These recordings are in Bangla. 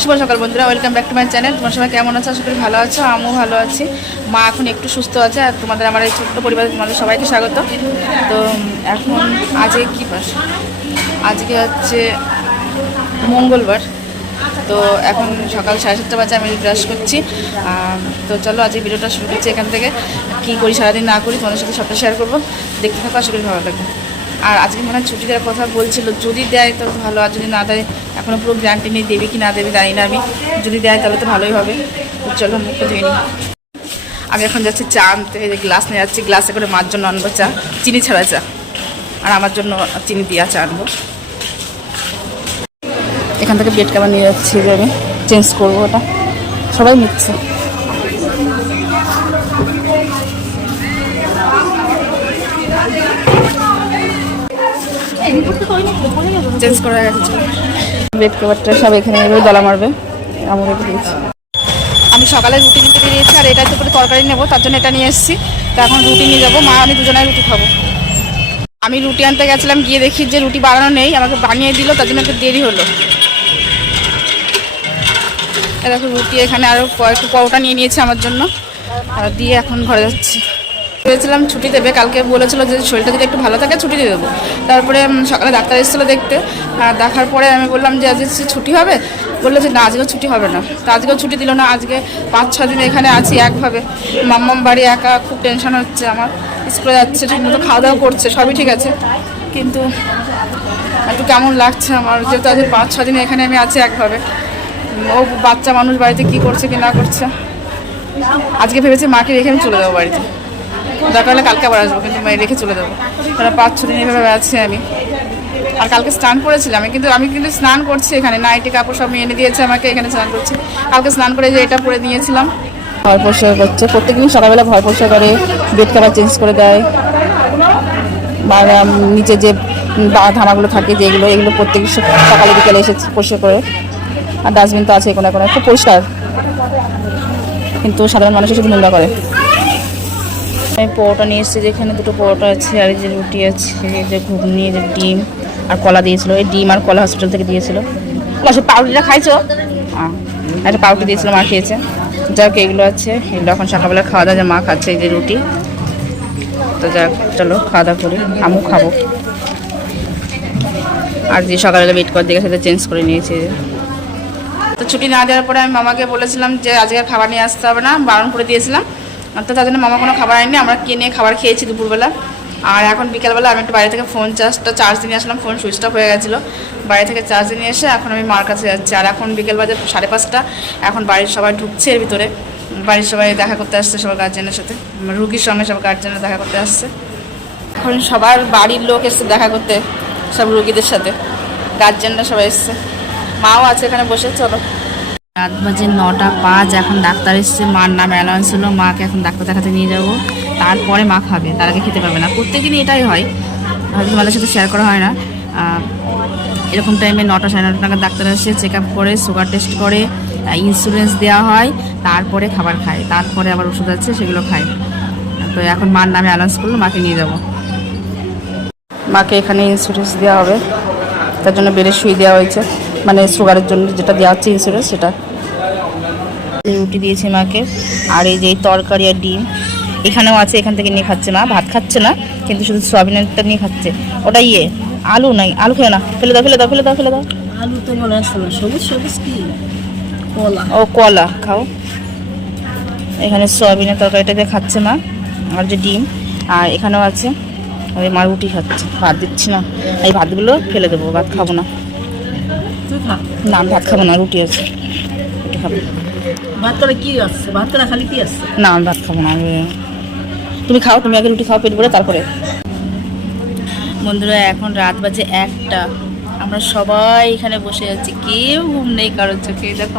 শুভ সকাল বন্ধুরা, welcome back to my channel. তোমার সবাই কেমন আছো? আশা করি ভালো আছো, আমিও ভালো আছি। মা এখন একটু সুস্থ আছে, আর তোমাদের আমার এই ছোট্ট পরিবারে তোমাদের সবাইকে স্বাগত। তো এখন আজকে কী বার? আজকে হচ্ছে মঙ্গলবার। তো এখন সকাল 7:30 বাজে, আমি ব্রাশ করছি। তো চলো আজকে ভিডিওটা শুরু করছি এখান থেকে। কী করি সারাদিন না করি তোমাদের সাথে সবটা শেয়ার করবো, দেখতে থাকো, আশা করি ভালো লাগবে। আর আজকে মনে হয় ছুটি দেওয়ার কথা বলছিল, যদি দেয় তো ভালো, আর যদি না দেয় এখনও পুরো গ্যারান্টি নেই দেবে কি না দেবে জানি না আমি। যদি দেয় তাহলে তো ভালোই হবে। চলো মুখটা ধুয়ে নিই। আমি এখন যাচ্ছি চা আনতে, এই যে গ্লাস নিয়ে যাচ্ছি, গ্লাসে করে মার জন্য আনবো চা, চিনি ছাড়া চা, আর আমার জন্য চিনি দিয়া চা আনবো। এখান থেকে বেড কাভার নিয়ে যাচ্ছি, যে আমি চেঞ্জ করবো, ওটা সবাই নিচ্ছে। চেঞ্জ করা গেছে বেড কভারটা, সব এখানে এভাবে দলা মারবে। আমার রেখে দিয়েছি। আমি সকালে রুটি নিতে বেরিয়েছি, আর এটা তো করে তরকারি নেবো, তার জন্য এটা নিয়ে এসেছি। তো এখন রুটি নিয়ে যাবো, মা আমি দুজনে রুটি খাবো। আমি রুটি আনতে গেছিলাম, গিয়ে দেখি যে রুটি বানানো নেই, আমাকে বানিয়ে দিল, তার জন্য একটু দেরি হলো। দেখো রুটি এখানে আরও কয়েকটা পরোটা নিয়ে নিয়েছে আমার জন্য, আর দিয়ে এখন ঘরে যাচ্ছি। ভেবেছিলাম ছুটি দেবে, কালকে বলেছিল যে শরীরটা যদি একটু ভালো থাকে ছুটি দিয়ে দেবো। তারপরে সকালে ডাক্তার এসেছিলো দেখতে, দেখার পরে আমি বললাম যে আজকে ছুটি হবে, বললো যে না আজকেও ছুটি হবে না। তো আজকেও ছুটি দিল না। আজকে 5-6 দিন এখানে আছি একভাবে, মাম্মাম বাড়ি একা, খুব টেনশন হচ্ছে আমার। স্কুলে যাচ্ছে, ঠিকমতো খাওয়া দাওয়া করছে, সবই ঠিক আছে, কিন্তু একটু কেমন লাগছে আমার, যেহেতু আজকে 5-6 দিন এখানে আমি আছি একভাবে। ও বাচ্চা মানুষ, বাড়িতে কী করছে কি না করছে। আজকে ভেবেছি মাকে রেখে আমি চলে যাবো বাড়িতে, দরকার হলে কালকে আবার আসবো, কিন্তু রেখে চলে যাবো। তারা 5-6 দিন এভাবে আছি আমি। আর কালকে স্নান করেছিলাম আমি কিন্তু স্নান করছি এখানে, নাইটি কাপড় সব এনে দিয়েছে আমাকে, এখানে স্নান করছি। কালকে স্নান করে যে এটা পরে নিয়েছিলাম। ঘর পরিষ্কার করছে, প্রত্যেকদিন সকালবেলা ঘর পরিষ্কার করে, বেড কভার চেঞ্জ করে দেয়, আর নিচে যে ধামাগুলো থাকে যেগুলো, এগুলো প্রত্যেক সকালে বিকালে এসে পরিষ্কার করে। আর ডাস্টবিন তো আছে কোনো কোনো, খুব পরিষ্কার, কিন্তু সাধারণ মানুষের শুধু নোংরা করে। আমি পরোটা নিয়ে এসেছি, যেখানে দুটো পরোটা আছে, আর এই যে রুটি আছে, এই যে ঘুগনি, যে ডিম আর কলা দিয়েছিলো। এই ডিম আর কলা হসপিটাল থেকে দিয়েছিলো। পাউরুটিটা খাইছো? একটা পাউরুটি দিয়েছিলো, মা খেয়েছে। যাক এগুলো আছে, এগুলো এখন সকালবেলা খাওয়া দাওয়া, মা খাচ্ছে এই যে রুটি। তো যাক চলো খাওয়া দাওয়া করি, আমিও খাবো। আর যে সকালবেলা বেড কভার দিকে সেটা চেঞ্জ করে নিয়েছি। তো ছুটি না দেওয়ার পরে আমি মামাকে বলেছিলাম যে আজকে খাবার নিয়ে আসতে হবে না, বারণ করে দিয়েছিলাম। তো তার জন্য মামা কোনো খাবার আনেনি, আমরা কিনে খাবার খেয়েছি দুপুরবেলা। আর এখন বিকেলবেলা আমি একটু বাইরে থেকে ফোন চার্জ নিয়ে আসলাম, ফোন সুইচ অফ হয়ে গেছিলো। বাইরে থেকে চার্জ নিয়ে এসে এখন আমি মার কাছে যাচ্ছি। আর এখন বিকেল বাজে 5:30, এখন বাড়ির সবাই ঢুকছে এর ভিতরে। বাড়ির সবাই দেখা করতে আসছে, সবার গার্জেনের সাথে, রুগীর সঙ্গে সব গার্জেনরা দেখা করতে আসছে। এখন সবার বাড়ির লোক এসছে দেখা করতে, সব রুগীদের সাথে গার্জেনরা সবাই এসছে, মাও আছে এখানে বসে। চলো রাত বাজে 9:05, এখন ডাক্তার এসছে, মার নাম অ্যালাউন্স হলো, মাকে এখন ডাক্তার দেখাতে নিয়ে যাব। তারপরে মা খাবে, তার আগে খেতে পারবে না। প্রত্যেকদিনই এটাই হয়, হয়তো তোমাদের সাথে শেয়ার করা হয় না। এরকম টাইমে 9টা 9:30 নাগাদ ডাক্তার আসে, চেক আপ করে, সুগার টেস্ট করে, ইন্স্যুরেন্স দেওয়া হয়, তারপরে খাবার খায়, তারপরে আবার ওষুধ আছে সেগুলো খায়। তো এখন মার নামে অ্যালাউন্স করলো, মাকে নিয়ে যাব। মাকে এখানে ইন্স্যুরেন্স দেওয়া হবে, তার জন্য বেডে শুয়ে দেওয়া হয়েছে, মানে সুগারের জন্য যেটা দেওয়া হচ্ছে ইন্স্যুরেন্স সেটা। রুটি দিয়েছি মাকে, আর এই যে তরকারি আর ডিম এখানেও আছে, এখান থেকে নিয়ে খাচ্ছে। মা ভাত খাচ্ছে না, কিন্তু শুধু সোয়াবিনটা নিয়ে খাচ্ছে। ওটা আলু নাই, আলু খেয়ে না, ফেলে দাও ফেলে দাও ফেলে দাও ফেলে দাও। আলু তো মনে আসছে না, সবুজ সবুজ কি কলা? ও কলা খাও। এখানে সোয়াবিনের তরকারিটা দিয়ে খাচ্ছে মা, আর যে ডিম, আর এখানেও আছে। ওই মা রুটি খাচ্ছে, ভাত দিচ্ছি না, এই ভাতগুলো ফেলে দেবো, ভাত খাবো না। না আমি ভাত খাবো না, রুটি আছে, রুটি খাবো। ভাত করে কি আসছে? ভাত করে খালি কি আসছে? না আমি ভাত খাবো না। তুমি খাও, তুমি আগে রুটি খাও পেট ভরে, তারপরে। বন্ধুরা এখন রাত বাজে 1টা, আমরা সবাই এখানে বসে আছি, কেউ ঘুম নেই কারোর চোখে। দেখো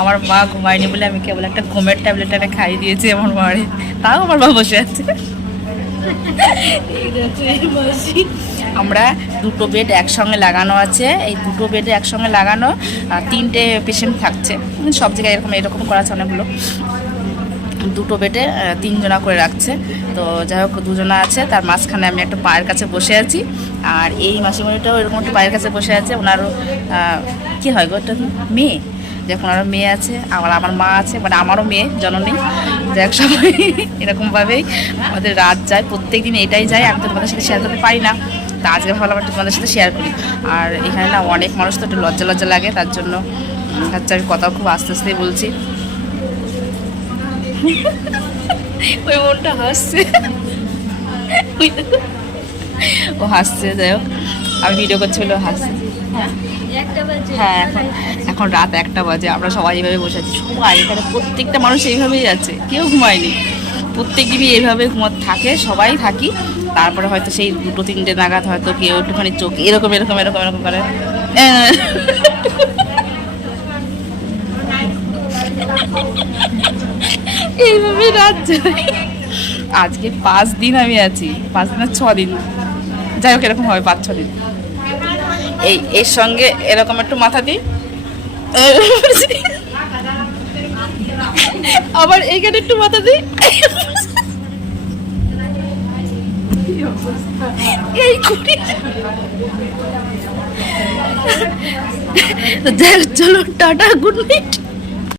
আমার মা ঘুমায়নি বলে আমি কেবল একটা ঘুমের ট্যাবলেট একটা খাইয়ে দিয়েছি আমার মারে, তাও আমার মা বসে আছে। আমরা দুটো বেড একসঙ্গে লাগানো আছে, এই দুটো বেডে একসঙ্গে লাগানো 3টে পেশেন্ট থাকছে। সব জায়গায় এরকম করা আছে অনেকগুলো। দুটো বেডে তিনজনা করে রাখছে। তো যাই হোক দুজনা আছে, তার মাঝখানে আমি একটা পায়ের কাছে বসে আছি। আর এই মাসিমণিটাও এরকম একটা পায়ের কাছে বসে আছে। ওনারও কি হয় গো, একটা মেয়ে, যখন আরও মেয়ে আছে, আমার মা আছে, মানে আমারও মেয়ে জননী। যাই হোক সবাই এরকমভাবেই আমাদের রাত যায়, প্রত্যেক দিন এটাই যায়। আমি তো তোমাদের সাথে শেয়ার করতে পারি না, তা আজকে ভাবলাম একটু তোমাদের সাথে শেয়ার করি। আর এখানে না অনেক মানুষ, তো একটু লজ্জা লজ্জা লাগে, তার জন্য হচ্ছে আমি কথাও খুব আস্তে আস্তেই বলছি। ওই মনটা হাসছে, ও হাসছে। যাই হোক আমি ভিডিও করছি বলে হাসছে। হ্যাঁ এখন রাত 1টা বাজে, আমরা সবাই এইভাবে বসে আছি, সবাই এখানে প্রত্যেকটা মানুষ এইভাবেই আছে, কেউ ঘুমায়নি। প্রত্যেক দিনই এইভাবে থাকে, সবাই থাকি। তারপরে হয়তো সেই 2-3টে নাগাদ হয়তো কেউ একটুখানি চোখ এরকম এরকম এরকম এরকম করে এইভাবে রাত যায়। আজকে 5 দিন আমি আছি, 5 দিন আর 6 দিন, যাই হোক এরকম হবে 5-6 দিন। এর সঙ্গে এরকম একটু মাথা দিই, আবার এইখানে একটু মাথা দিই, এই করি। তো যাই হোক, চলো টাটা, গুড নাইট।